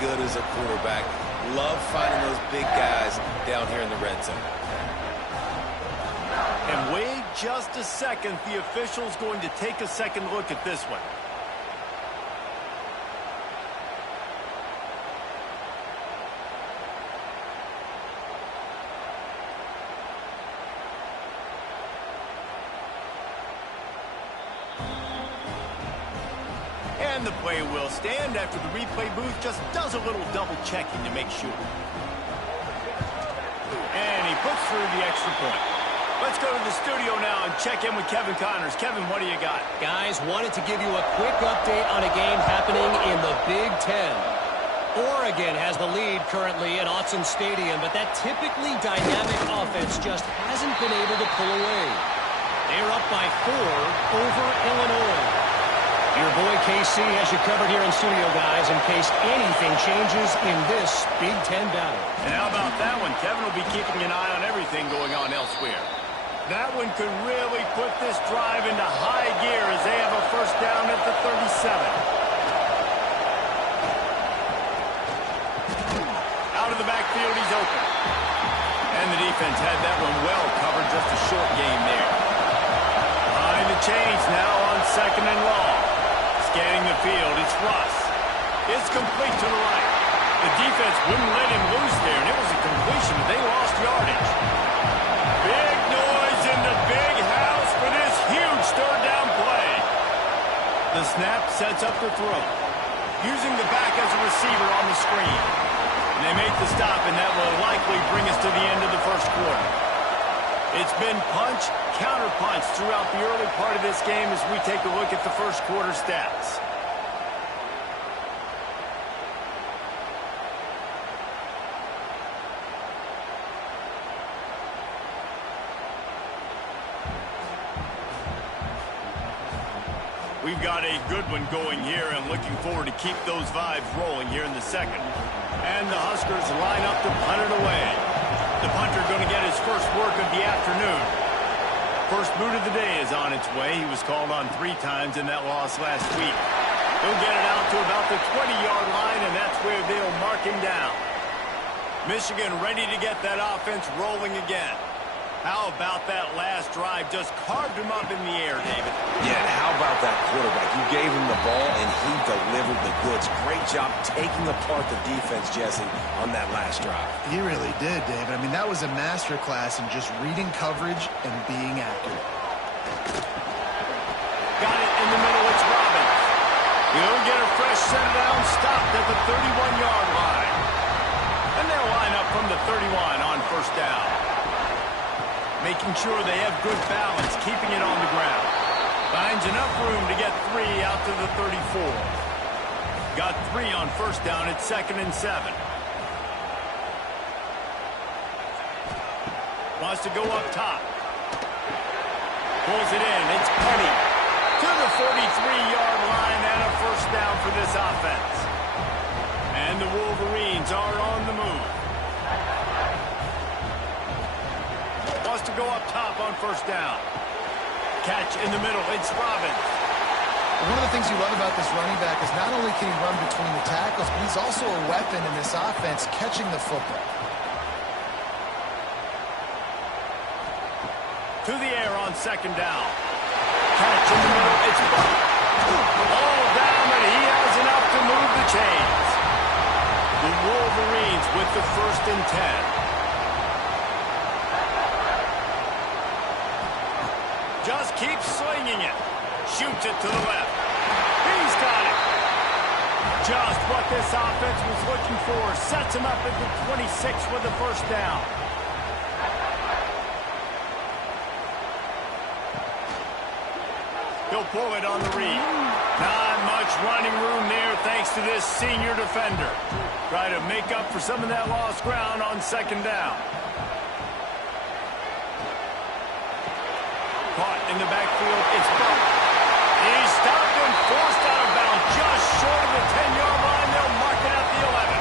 good as a quarterback. Love finding those big guys down here in the red zone. And wait just a second. The official's going to take a second look at this one. And the play will stand after the replay booth just does a little double checking to make sure. And he puts through the extra point. Let's go to the studio now and check in with Kevin Connors. Kevin, what do you got? Guys, wanted to give you a quick update on a game happening in the Big Ten. Oregon has the lead currently at Autzen Stadium, but that typically dynamic offense just hasn't been able to pull away. They're up by 4 over Illinois. Your boy KC has you covered here in studio, guys, in case anything changes in this Big Ten battle. And how about that one? Kevin will be keeping an eye on everything going on elsewhere. That one could really put this drive into high gear as they have a first down at the 37. Out of the backfield, he's open. And the defense had that one well covered, just a short game there. Behind the chains now on second and long. Scanning the field, it's Russ. It's complete to the right. The defense wouldn't let him loose there, and it was a completion, but they lost yardage. Big noise in the big house for this huge third down play. The snap sets up the throw. Using the back as a receiver on the screen. And they make the stop, and that will likely bring us to the end of the first quarter. It's been punch, counter-punch throughout the early part of this game as we take a look at the first quarter stats. We've got a good one going here and looking forward to keep those vibes rolling here in the second. And the Huskers line up to punt it away. The punter going to get his first work of the afternoon. First boot of the day is on its way. He was called on 3 times in that loss last week. He'll get it out to about the 20-yard line, and that's where they'll mark him down. Michigan ready to get that offense rolling again. How about that last drive? Just carved him up in the air, David. Yeah, and how about that quarterback? You gave him the ball, and he delivered the goods. Great job taking apart the defense, Jesse, on that last drive. He really did, David. I mean, that was a masterclass in just reading coverage and being accurate. Got it in the middle. It's Robbins. He'll get a fresh set down, stopped at the 31-yard line. And they'll line up from the 31 on first down. Making sure they have good balance, keeping it on the ground. Finds enough room to get 3 out to the 34. Got 3 on first down at 2nd and 7. Wants to go up top. Pulls it in. It's Penny. To the 43-yard line and a first down for this offense. And the Wolverines are on the move. Wants to go up top on first down. Catch in the middle. It's Robbins. One of the things you love about this running back is not only can he run between the tackles, but he's also a weapon in this offense catching the football. To the air on second down. Catch in the middle. It's Buck. All down, but he has enough to move the chains. The Wolverines with the 1st and 10. Just keeps slinging it. Shoots it to the left. He's got it. Just what this offense was looking for. Sets him up at the 26 with the first down. He'll pull it on the read. Not much running room there thanks to this senior defender. Try to make up for some of that lost ground on second down. Caught in the backfield, it's Buck. He's stopped and forced out of bounds just short of the 10-yard line. They'll mark it at the 11.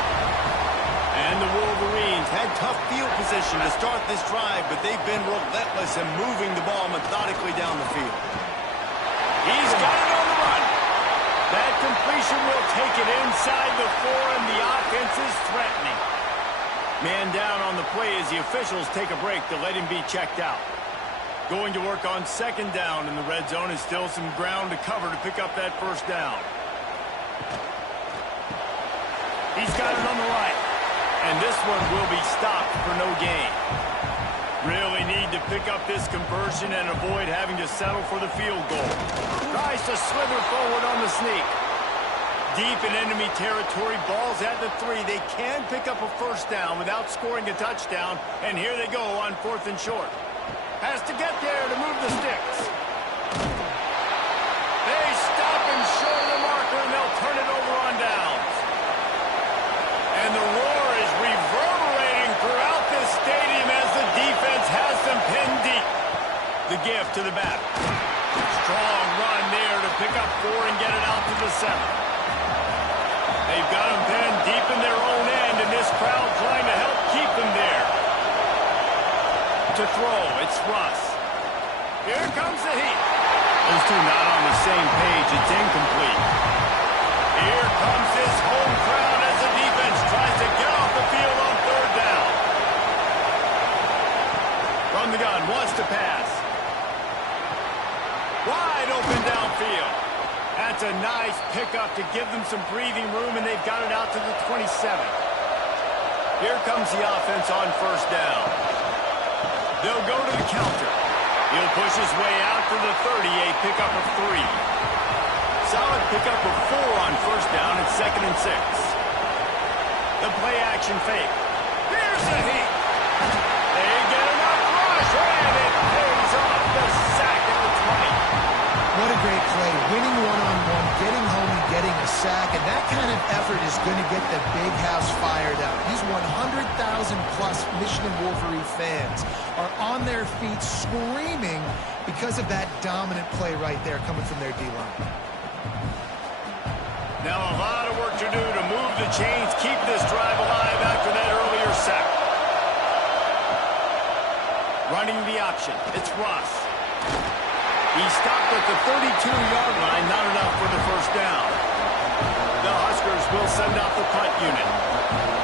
And the Wolverines had tough field position to start this drive, but they've been relentless in moving the ball methodically down the field. He's got it on the run. That completion will take it inside the 4, and the offense is threatening. Man down on the play as the officials take a break to let him be checked out. Going to work on second down in the red zone is still some ground to cover to pick up that first down. He's got it on the right. And this one will be stopped for no gain. Really need to pick up this conversion and avoid having to settle for the field goal. Tries to slither forward on the sneak. Deep in enemy territory, ball's at the 3. They can pick up a first down without scoring a touchdown. And here they go on 4th and short. Has to get there to move the sticks. They stop him short of the marker, and they'll turn it over on downs. And the roar is reverberating throughout this stadium as the defense has them pinned deep. The gift to the back. Strong run there to pick up 4 and get it out to the 7. They've got them pinned deep in their own end, and this crowd trying to help keep them there. To throw, it's Russ. Here comes the heat. Those two not on the same page. It's incomplete. Here comes this home crowd as the defense tries to get off the field on 3rd down. From the gun, wants to pass. Wide open downfield. That's a nice pickup to give them some breathing room, and they've got it out to the 27. Here comes the offense on 1st down. They'll go to the counter. He'll push his way out to the 30, a pickup of 3. Solid pickup of 4 on 1st down. It's 2nd and 6. The play-action fake. Here's the heat. They get enough rush, and it pays off the sack at the 20. What a great play. Winning one-on-one, getting home and getting a sack, and that kind of effort is going to get the big house fired up. These 100,000-plus Michigan Wolverine fans are on their feet screaming because of that dominant play right there coming from their D-line. Now a lot of work to do to move the chains, keep this drive alive after that earlier sack. Running the option. It's Ross. He stopped at the 32-yard line, not enough for the first down. The Huskers will send out the punt unit.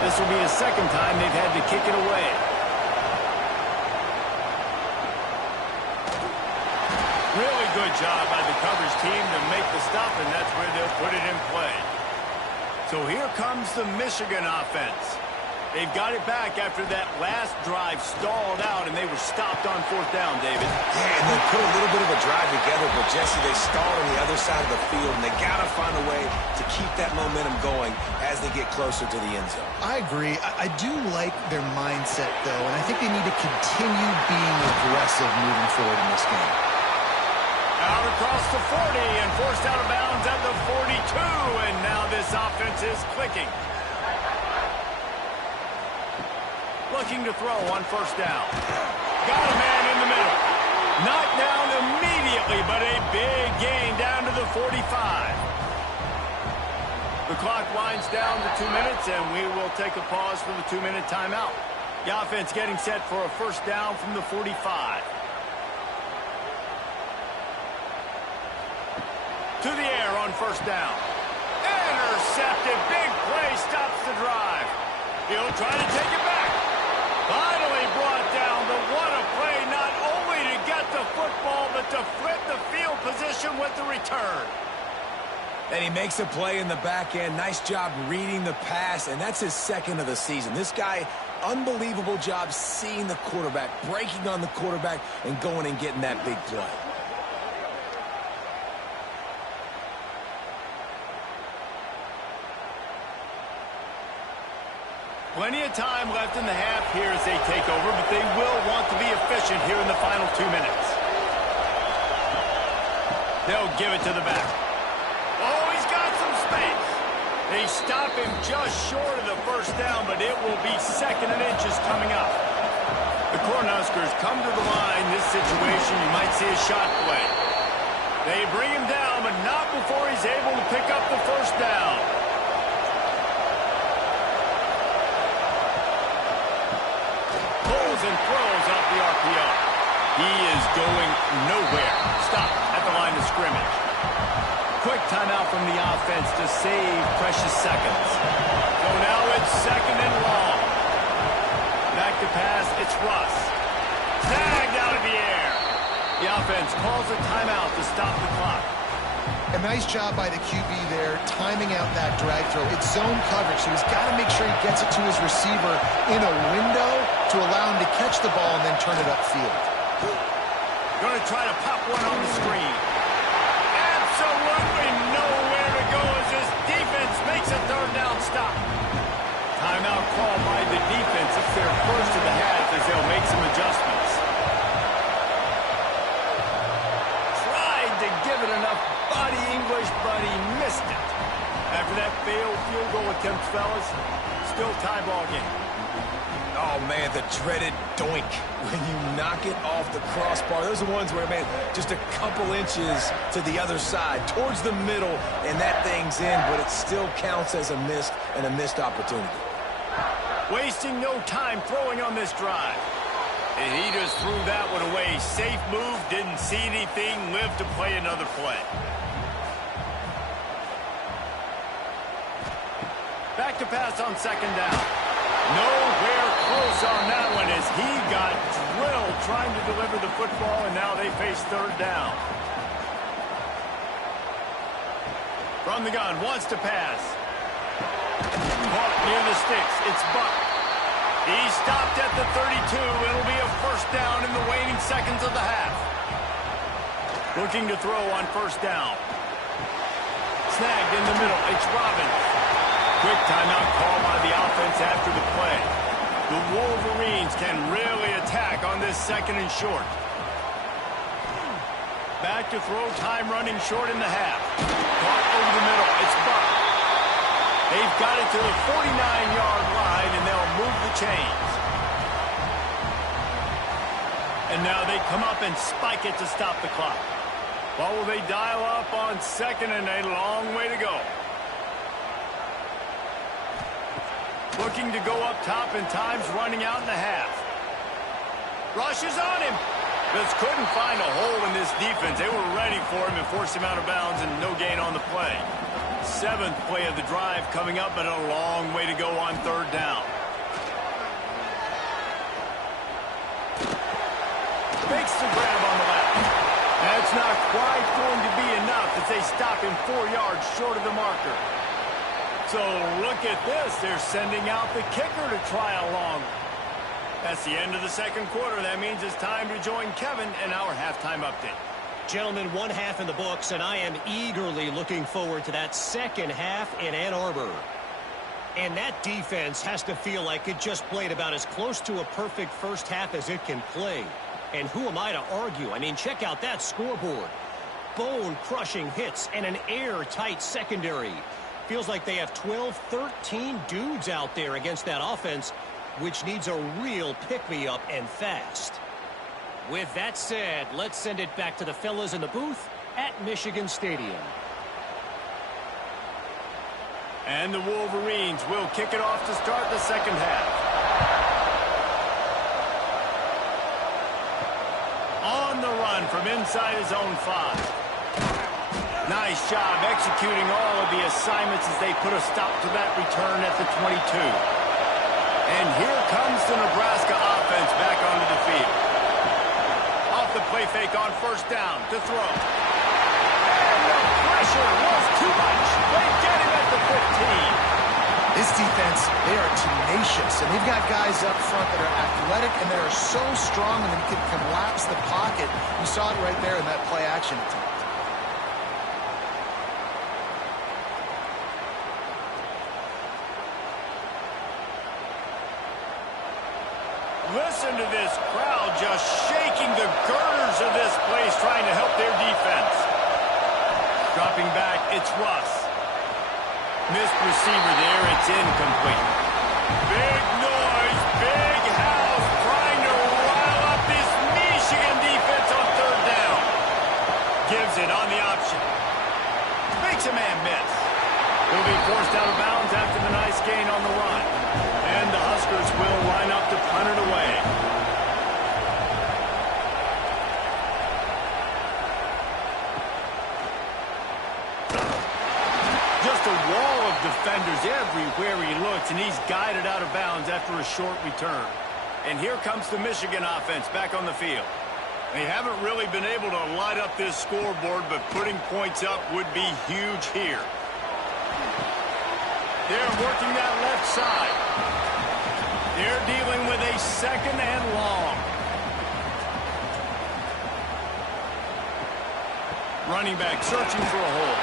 This will be the 2nd time they've had to kick it away. Really good job by the coverage team to make the stop, and that's where they'll put it in play. So here comes the Michigan offense. They've got it back after that last drive stalled out, and they were stopped on 4th down, David. Yeah, and they put a little bit of a drive together, but Jesse, they stalled on the other side of the field, and they got to find a way to keep that momentum going as they get closer to the end zone. I agree. I do like their mindset, though, and I think they need to continue being aggressive moving forward in this game. Out across the 40 and forced out of bounds at the 42, and now this offense is clicking. Looking to throw on 1st down. Got a man in the middle. Knocked down immediately, but a big gain down to the 45. The clock winds down to 2 minutes, and we will take a pause for the 2-minute timeout. The offense getting set for a first down from the 45. To the air on 1st down. Intercepted. Big play stops the drive. He'll try to take it back. Finally brought down, but what a play, not only to get the football, but to flip the field position with the return. And he makes a play in the back end. Nice job reading the pass, and that's his 2nd of the season. This guy, unbelievable job seeing the quarterback, breaking on the quarterback, and going and getting that big play. Plenty of time left in the half here as they take over, but they will want to be efficient here in the final 2 minutes. They'll give it to the back. Oh, he's got some space. They stop him just short of the first down, but it will be 2nd and inches coming up. The Cornhuskers come to the line. This situation, you might see a shot play. They bring him down, but not before he's able to pick up the first down. And throws off the RPO. He is going nowhere. Stop at the line of scrimmage. quick timeout from the offense to save precious seconds. So now it's second and long. Back to pass, it's Russ. Tagged out of the air. The offense calls a timeout to stop the clock. A nice job by the QB there, timing out that drag throw. It's zone coverage, so he's got to make sure he gets it to his receiver in a window to allow him to catch the ball and then turn it upfield. Going to try to pop one on the screen. Absolutely nowhere to go as this defense makes a third down stop. Timeout called by the defense. It's their first of the half as they'll make some adjustments. Tried to give it enough body English, but he missed it. After that failed field goal attempt, fellas, still tie ball game. Oh, man, the dreaded doink. When you knock it off the crossbar, those are ones where, man, just a couple inches to the other side, towards the middle, and that thing's in, but it still counts as a missed opportunity. Wasting no time throwing on this drive. And he just threw that one away. Safe move, didn't see anything, lived to play another play. Back to pass on second down. Nowhere close on that one as he got drilled trying to deliver the football, and now they face third down. From the gun, wants to pass. Caught near the sticks. It's Buck. He stopped at the 32. It'll be a first down in the waning seconds of the half. Looking to throw on first down. Snagged in the middle. It's Robbins. Quick timeout call by the offense after the play. The Wolverines can really attack on this second and short. Back to throw, time running short in the half. Caught over the middle. It's Buck. They've got it to the 49-yard line, and they'll move the chains. And now they come up and spike it to stop the clock. What will they dial up on second and a long way to go? Looking to go up top, and time's running out in the half. Rushes on him. Just couldn't find a hole in this defense. They were ready for him and forced him out of bounds, and no gain on the play. Seventh play of the drive coming up, but a long way to go on third down. Makes the grab on the left. That's not quite going to be enough as they stop him 4 yards short of the marker. So look at this. They're sending out the kicker to try along. That's the end of the second quarter. That means it's time to join Kevin in our halftime update. Gentlemen, one half in the books, and I am eagerly looking forward to that second half in Ann Arbor. And that defense has to feel like it just played about as close to a perfect first half as it can play. And who am I to argue? I mean, check out that scoreboard. Bone-crushing hits and an airtight secondary. Feels like they have 12, 13 dudes out there against that offense, which needs a real pick-me-up and fast. With that said, let's send it back to the fellas in the booth at Michigan Stadium. And the Wolverines will kick it off to start the second half. On the run from inside his own 5. Nice job executing all of the assignments as they put a stop to that return at the 22. And here comes the Nebraska offense back onto the field. Off the play fake on first down to throw. And the pressure was too much. They get him at the 15. This defense, they are tenacious, and they've got guys up front that are athletic, and they are so strong, and they can collapse the pocket. You saw it right there in that play action attempt. Listen to this crowd just shaking the girders of this place, trying to help their defense. Dropping back, it's Russ. Missed receiver there, it's incomplete. Big noise, big house, trying to rile up this Michigan defense on third down. Gives it on the option. Makes a man miss. He'll be forced out of bounds after the nice gain on the run. And the Huskers will line up to punt it away. where he looks, and he's guided out of bounds after a short return. And here comes the Michigan offense back on the field. They haven't really been able to light up this scoreboard, but putting points up would be huge here. They're working that left side. They're dealing with a second and long. Running back searching for a hole.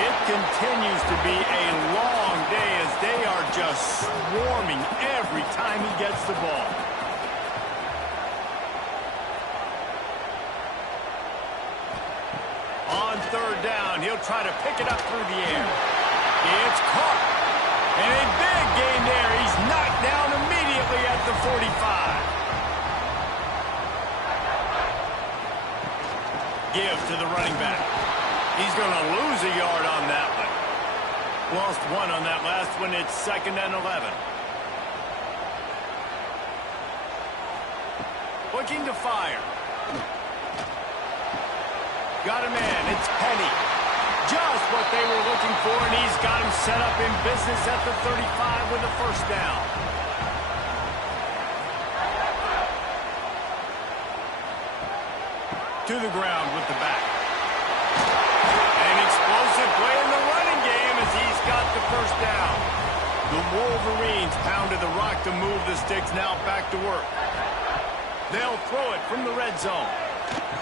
It continues to be a long day as they are just swarming every time he gets the ball. On third down, he'll try to pick it up through the air. It's caught. And a big gain there. He's knocked down immediately at the 45. Give to the running back. He's going to lose a yard on that one. Lost one on that last one. It's 2nd and 11. Looking to fire. Got a man. It's Penny. Just what they were looking for, and he's got him set up in business at the 35 with a first down. To the ground with the back. An explosive play in the running game as he's got the first down. The Wolverines pounded the rock to move the sticks, now back to work. They'll throw it from the red zone.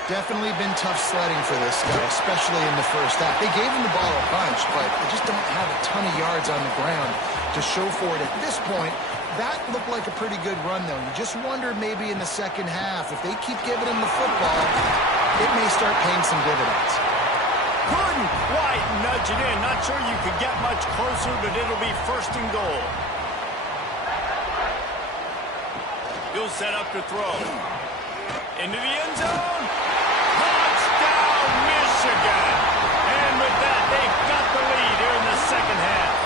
Definitely been tough sledding for this guy, especially in the first half. They gave him the ball a bunch, but they just don't have a ton of yards on the ground to show for it. At this point, that looked like a pretty good run, though. You just wonder maybe in the second half, if they keep giving him the football, it may start paying some dividends. Couldn't quite nudge it in. Not sure you could get much closer, but it'll be 1st and goal. He'll set up to throw. Into the end zone. Touchdown, Michigan. And with that, they've got the lead here in the second half.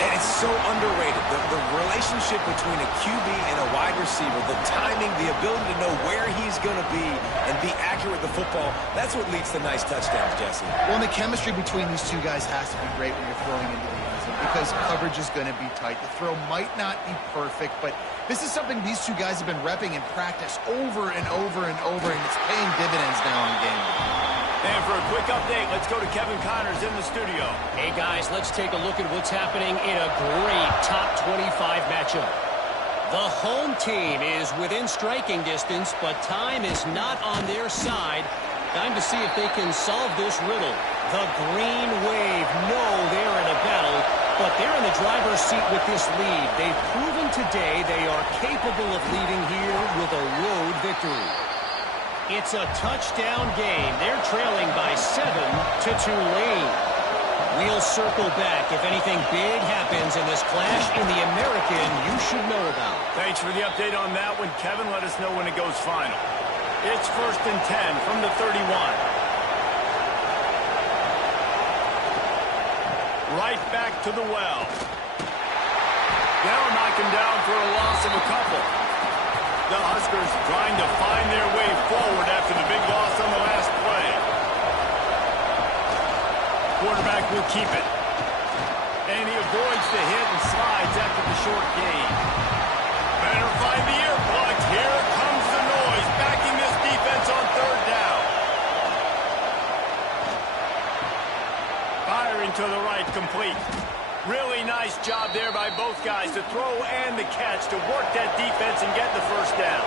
And it's so underrated. The relationship between a QB and a wide receiver, the timing, the ability to know where he's going to be and be accurate with the football, that's what leads to nice touchdowns, Jesse. Well, and the chemistry between these two guys has to be great when you're throwing into the end zone because coverage is going to be tight. The throw might not be perfect, but this is something these two guys have been repping in practice over and over and over, and it's paying dividends now in game. And for a quick update, let's go to Kevin Connors in the studio. Hey, guys, let's take a look at what's happening in a great top 25 matchup. The home team is within striking distance, but time is not on their side. Time to see if they can solve this riddle. The Green Wave know they're in a battle, but they're in the driver's seat with this lead. They've proven today they are capable of leading here with a road victory. It's a touchdown game. They're trailing by 7 to Tulane. We'll circle back if anything big happens in this clash in the American you should know about. Thanks for the update on that one, Kevin. Let us know when it goes final. It's 1st and 10 from the 31. Right back to the well. They'll knock him down for a loss of a couple. The Huskers trying to find their way forward after the big loss on the last play. Quarterback will keep it. And he avoids the hit and slides after the short gain. Better find the earplugs. Here comes the noise, backing this defense on 3rd down. Firing to the right, complete. Really nice job there by both guys to throw and the catch to work that defense and get the first down.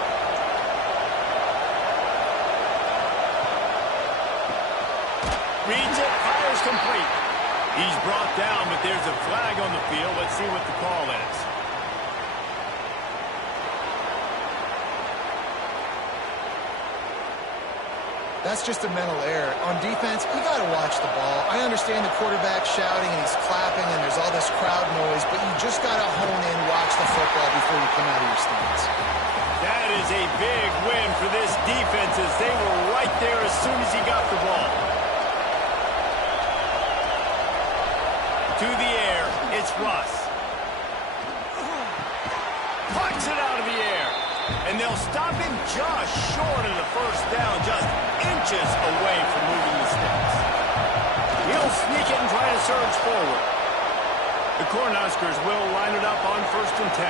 Reads it, fires complete. He's brought down, but there's a flag on the field. Let's see what the call is. That's just a mental error. On defense, you got to watch the ball. I understand the quarterback shouting and he's clapping and there's all this crowd noise, but you just got to hone in, watch the football before you come out of your stance. That is a big win for this defense as they were right there as soon as he got the ball. To the air, it's Russ. Pucks it out of the air. And they'll stop him just short of the first down, just inches away from moving the sticks. He'll sneak it and try to surge forward. The Cornhuskers will line it up on 1st and 10.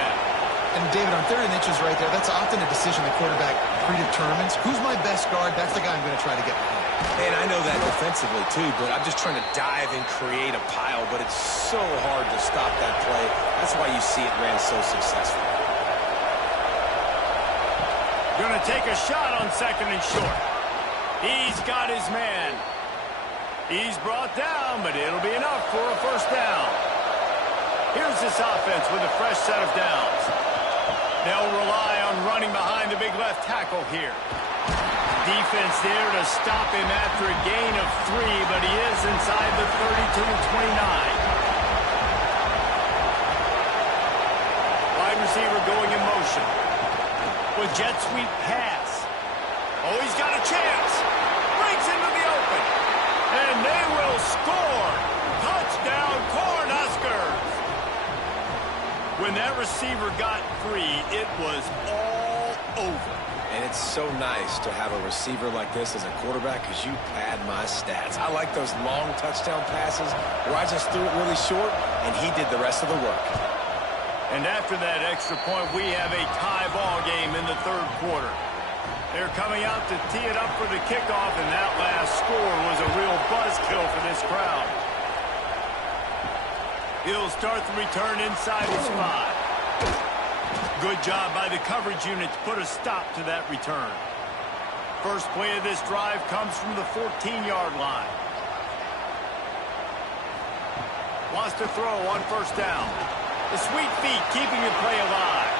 And David, on 3rd and inches right there, that's often a decision the quarterback predetermines. Who's my best guard? That's the guy I'm going to try to get behind. And I know that defensively, too, but I'm just trying to dive and create a pile, but it's so hard to stop that play. That's why you see it ran so successful. Going to take a shot on 2nd and short. He's got his man. He's brought down, but it'll be enough for a 1st down. Here's this offense with a fresh set of downs. They'll rely on running behind the big left tackle here. Defense there to stop him after a gain of 3, but he is inside the 32-29. Wide receiver going in motion. With jet sweep pass. Oh, he's got a chance. Breaks into the open. And they will score. Touchdown, Cornhuskers. When that receiver got free, it was all over. And it's so nice to have a receiver like this as a quarterback because you pad my stats. I like those long touchdown passes where I just threw it really short, and he did the rest of the work. And after that extra point, we have a tie ball game in the 3rd quarter. They're coming out to tee it up for the kickoff, and that last score was a real buzzkill for this crowd. He'll start the return inside his 5. Good job by the coverage unit to put a stop to that return. First play of this drive comes from the 14-yard line. Wants to throw on 1st down. The sweet feet keeping the play alive.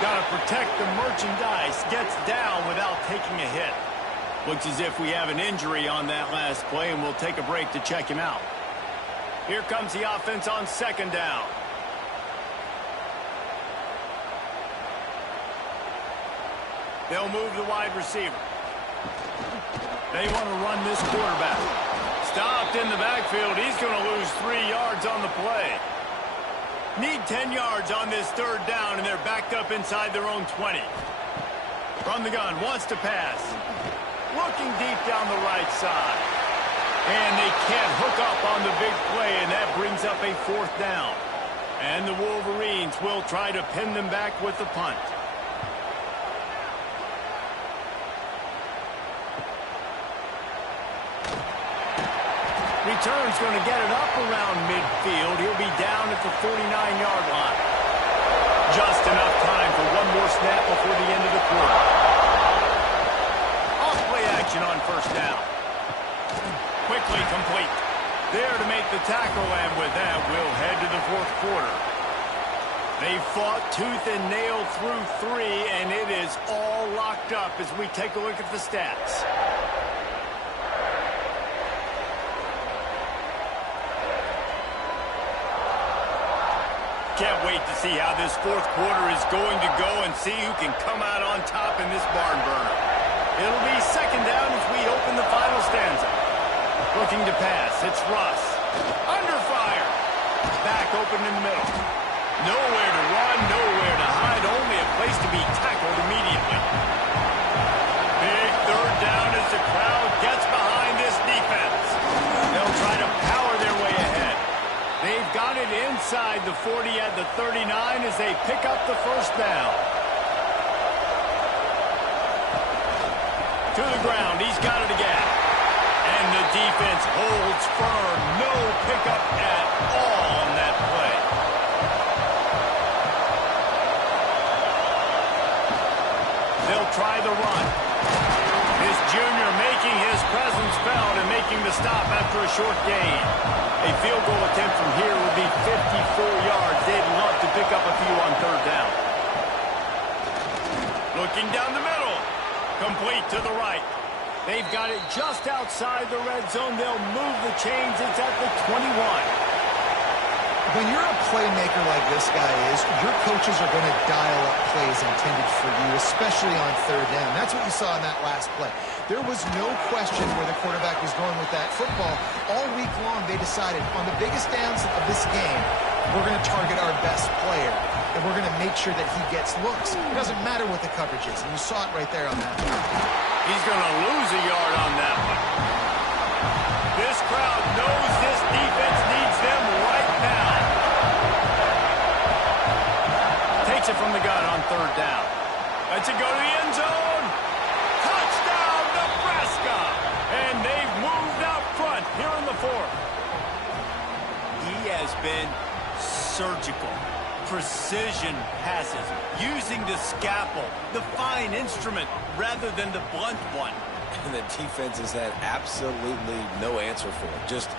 Got to protect the merchandise. Gets down without taking a hit. Looks as if we have an injury on that last play, and we'll take a break to check him out. Here comes the offense on 2nd down. They'll move the wide receiver. They want to run this quarterback. Stopped in the backfield. He's going to lose 3 yards on the play. Need 10 yards on this 3rd down, and they're backed up inside their own 20. From the gun, wants to pass. Looking deep down the right side. And they can't hook up on the big play, and that brings up a 4th down. And the Wolverines will try to pin them back with the punt. Return's going to get it up around midfield. He'll be down at the 49-yard line. Just enough time for one more snap before the end of the quarter. Off play action on 1st down. Quickly complete. There to make the tackle, and with that, we'll head to the 4th quarter. They fought tooth and nail through 3, and it is all locked up as we take a look at the stats. Can't wait to see how this 4th quarter is going to go and see who can come out on top in this barn burner. It'll be 2nd down as we open the final stanza. Looking to pass. It's Russ. Under fire. Back open in the middle. Nowhere to run, nowhere to hide. Only a place to be tackled immediately. Big 3rd down as the crowd gets behind this defense. They'll try to power their way ahead. They've got it inside the 40 at the 39 as they pick up the 1st down. To the ground. He's got it again. And the defense holds firm. No pickup at all on that play. They'll try the run. This junior making his presence felt and making the stop after a short gain. A field goal attempt from here would be 54 yards. They'd love to pick up a few on 3rd down. Looking down the middle. Complete to the right. They've got it just outside the red zone. They'll move the chains. It's at the 21. When you're a playmaker like this guy is, your coaches are going to dial up plays intended for you, especially on 3rd down. That's what you saw in that last play. There was no question where the quarterback was going with that football. All week long, they decided on the biggest downs of this game, we're going to target our best player, and we're going to make sure that he gets looks. It doesn't matter what the coverage is, and you saw it right there on that one. He's going to lose a yard on that one. This crowd knows this defense needs them right now. it from the gun on third down. Lets it go to the end zone. Touchdown, Nebraska! And they've moved out front here in the fourth. He has been surgical. Precision passes, using the scalpel, the fine instrument, rather than the blunt one. And the defense has had absolutely no answer for it. Just,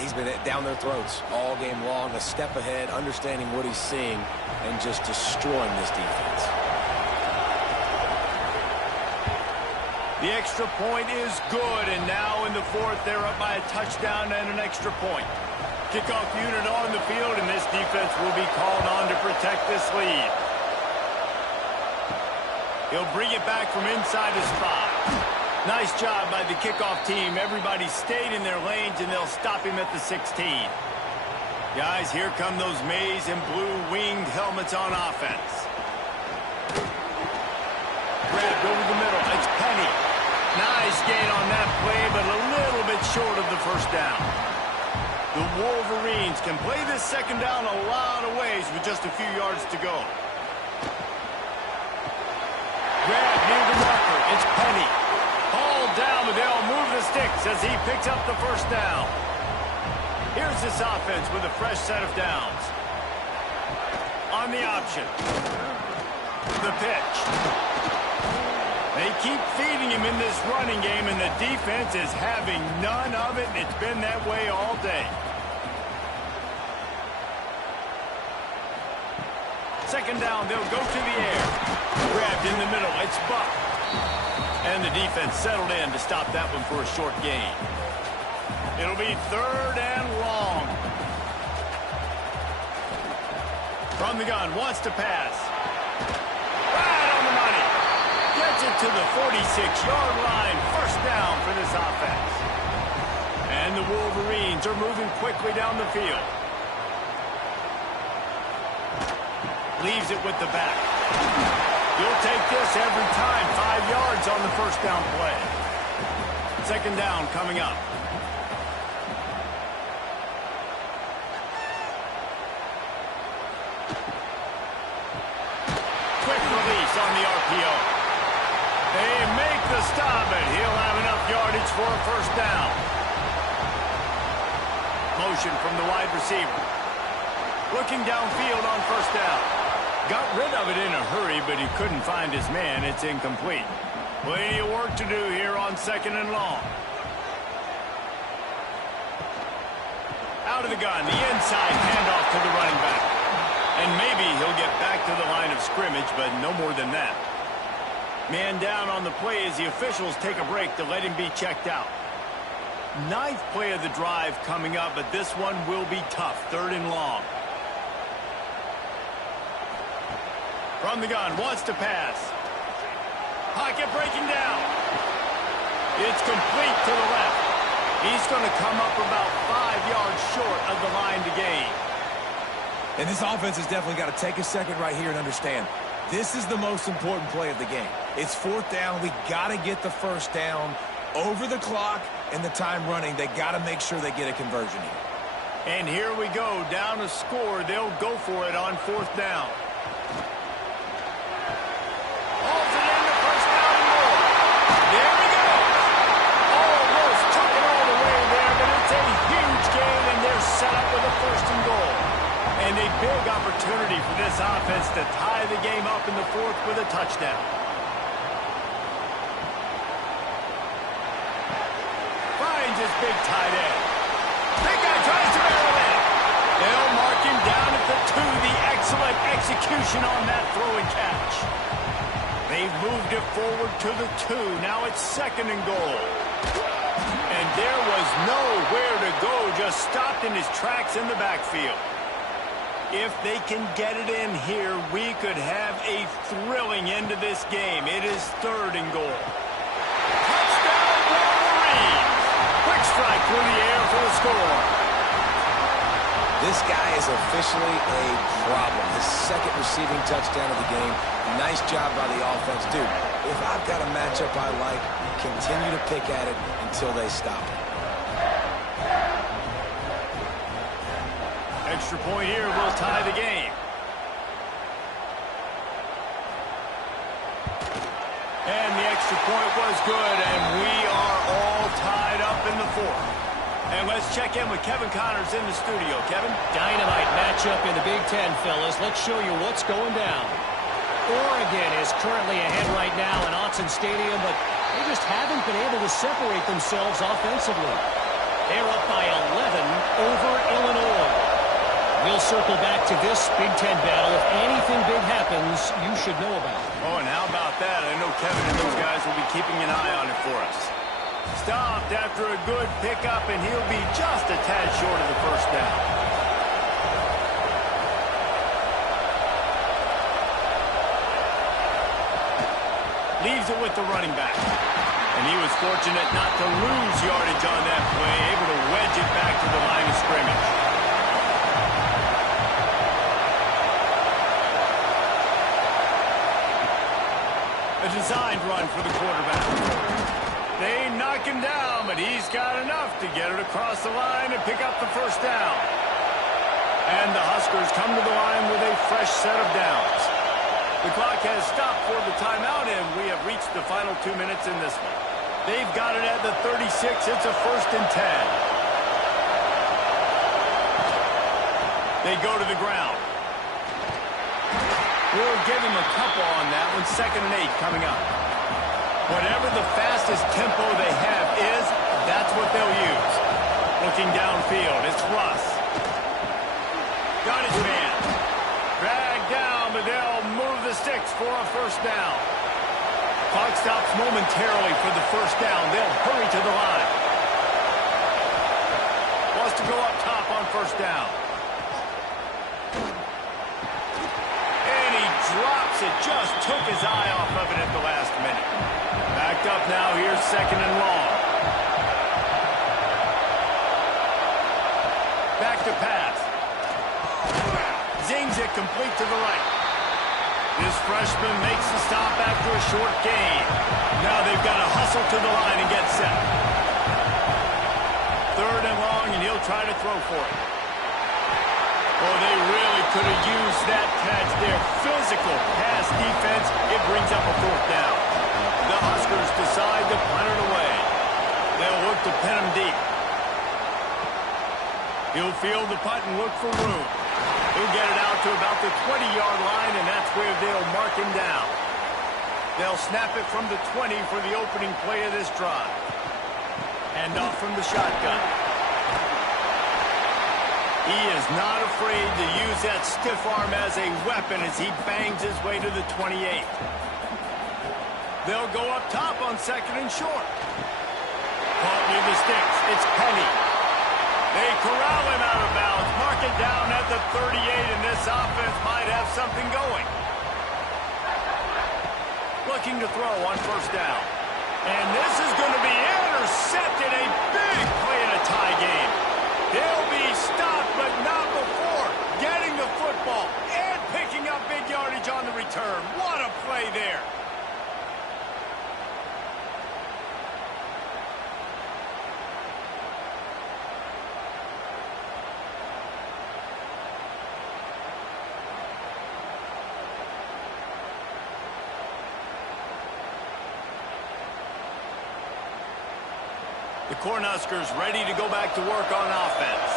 he's been down their throats all game long, a step ahead, understanding what he's seeing, and just destroying this defense. The extra point is good, and now in the fourth, they're up by a touchdown and an extra point. Kickoff unit on the field, and this defense will be called on to protect this lead. He'll bring it back from inside his 5. Nice job by the kickoff team. Everybody stayed in their lanes, and they'll stop him at the 16. Guys, here come those maize and blue winged helmets on offense. Grabbed over the middle. It's Penny. Nice gain on that play, but a little bit short of the first down. The Wolverines can play this second down a lot of ways with just a few yards to go. Grab near the marker. It's Penny. Hauled down, but they'll move the sticks as he picks up the first down. Here's this offense with a fresh set of downs. On the option. The pitch. They keep feeding him in this running game, and the defense is having none of it, and it's been that way all day. Second down, they'll go to the air. Grabbed in the middle, it's Buck. And the defense settled in to stop that one for a short gain. It'll be third and long. From the gun, wants to pass. Right on the money. Gets it to the 46-yard line. First down for this offense. And the Wolverines are moving quickly down the field. Leaves it with the back. You'll take this every time. 5 yards on the first down play. Second down coming up. Quick release on the RPO. They make the stop, and he'll have enough yardage for a first down. Motion from the wide receiver. Looking downfield on first down. Got rid of it in a hurry, but he couldn't find his man. It's incomplete. Plenty of work to do here on second and long. Out of the gun, the inside handoff to the running back. And maybe he'll get back to the line of scrimmage, but no more than that. Man down on the play as the officials take a break to let him be checked out. 9th play of the drive coming up, but this one will be tough. Third and long. From the gun, wants to pass. Pocket breaking down. It's complete to the left. He's going to come up about 5 yards short of the line to gain. And this offense has definitely got to take a second right here and understand, this is the most important play of the game. It's fourth down. We got to get the first down over the clock and the time running. They got to make sure they get a conversion here. And here we go, down a score. They'll go for it on fourth down. Hauls it in the first down and more. There we go. Almost took it all the way there, but it's a huge gain, and they're set up with a first and goal. And a big opportunity for this offense to tie the game up in the fourth with a touchdown. Finds his big tight end. Big guy tries to barrel in. They'll mark him down at the 2. The excellent execution on that throw and catch. They've moved it forward to the 2. Now it's second and goal. And there was nowhere to go. Just stopped in his tracks in the backfield. If they can get it in here, we could have a thrilling end to this game. It is third and goal. Touchdown, Wolverines! Quick strike through the air for the score. This guy is officially a problem. His second receiving touchdown of the game. Nice job by the offense. Dude, if I've got a matchup I like, continue to pick at it until they stop it. Extra point here will tie the game. And the extra point was good, and we are all tied up in the fourth. And let's check in with Kevin Connors in the studio. Kevin? Dynamite matchup in the Big Ten, fellas. Let's show you what's going down. Oregon is currently ahead right now in Autzen Stadium, but they just haven't been able to separate themselves offensively. They're up by 11 over Illinois. We'll circle back to this Big Ten battle. If anything big happens, you should know about it. Oh, and how about that? I know Kevin and those guys will be keeping an eye on it for us. Stopped after a good pickup, and he'll be just a tad short of the first down. Leaves it with the running back. And he was fortunate not to lose yardage on that play, able to wedge it back to the line of scrimmage. A designed run for the quarterback. They knock him down, but he's got enough to get it across the line and pick up the first down. And the Huskers come to the line with a fresh set of downs. The clock has stopped for the timeout, and we have reached the final 2 minutes in this one. They've got it at the 36. It's a 1st and 10. They go to the ground. We'll give him a couple on that one. 2nd and 8 coming up. Whatever the fastest tempo they have is, that's what they'll use. Looking downfield, it's Russ. Got his man. Dragged down, but they'll move the sticks for a first down. Clock stops momentarily for the first down. They'll hurry to the line. Wants to go up top on first down. And he drops it. Just took his eye off of it at the last minute. Backed up now. Here's 2nd and long. Back to pass. Zings it complete to the right. This freshman makes the stop after a short gain. Now they've got to hustle to the line and get set. 3rd and long, and he'll try to throw for it. Oh, they really could have used that catch there. Physical pass defense. It brings up a 4th down. The Huskers decide to punt it away. They'll look to pin him deep. He'll field the punt and look for room. He'll get it out to about the 20-yard line, and that's where they'll mark him down. They'll snap it from the 20 for the opening play of this drive. And off from the shotgun. He is not afraid to use that stiff arm as a weapon as he bangs his way to the 28. They'll go up top on 2nd and short. Caught near the sticks. It's Penny. They corral him out of bounds, mark it down at the 38, and this offense might have something going. Looking to throw on first down. And this is going to be intercepted, a big play in a tie game. They'll be stopped, but not before getting the football and picking up big yardage on the return. What a play there. The Cornhuskers ready to go back to work on offense.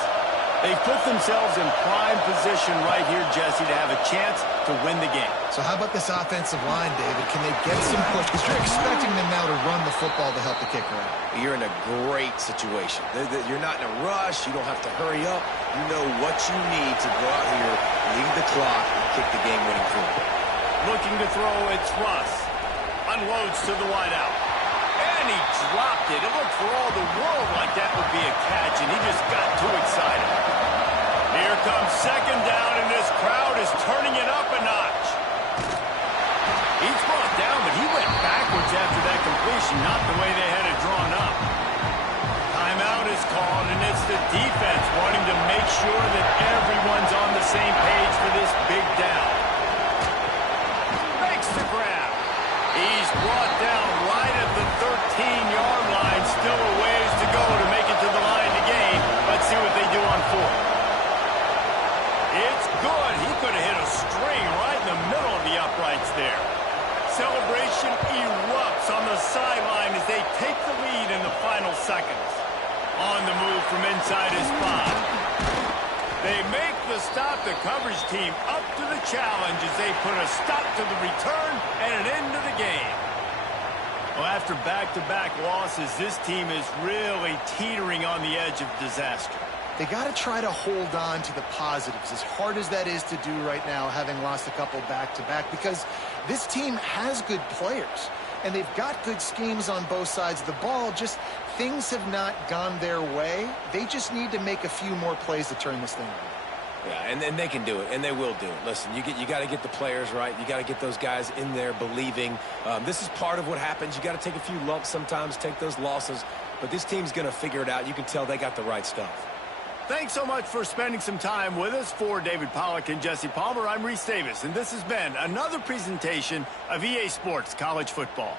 They've put themselves in prime position right here, Jesse, to have a chance to win the game. So how about this offensive line, David? Can they get some push? Because you're expecting them now to run the football to help the kicker out. You're in a great situation. You're not in a rush. You don't have to hurry up. You know what you need to go out here, lead the clock, and kick the game-winning field. Looking to throw, it's Russ. Unloads to the wideout. And he dropped it. It looked for all the world like that would be a catch, and he just got too excited. Here comes 2nd down, and this crowd is turning it up a notch. He's brought down, but he went backwards after that completion, not the way they had it drawn up. Timeout is called, and it's the defense wanting to make sure that everyone's on the same page for this big down. Makes the grab. He's brought down right at the 13-yard line. Still a ways to go to make it to the line to gain. Let's see what they do on 4th. It's good. He could have hit a string right in the middle of the uprights there. Celebration the sideline as they take the lead in the final seconds. On the move from inside his spot. They make the stop. The coverage team up to the challenge as they put a stop to the return and an end to the game. Well, after back-to-back losses, this team is really teetering on the edge of disaster. They got to try to hold on to the positives, as hard as that is to do right now, having lost a couple back-to-back, because this team has good players, and they've got good schemes on both sides of the ball. Just things have not gone their way. They just need to make a few more plays to turn this thing around. Yeah, and they can do it, and they will do it. Listen, you got to get the players right. You got to get those guys in there believing. This is part of what happens. You got to take a few lumps sometimes, take those losses, but this team's going to figure it out. You can tell they got the right stuff. Thanks so much for spending some time with us. For David Pollack and Jesse Palmer, I'm Reese Davis, and this has been another presentation of EA Sports College Football.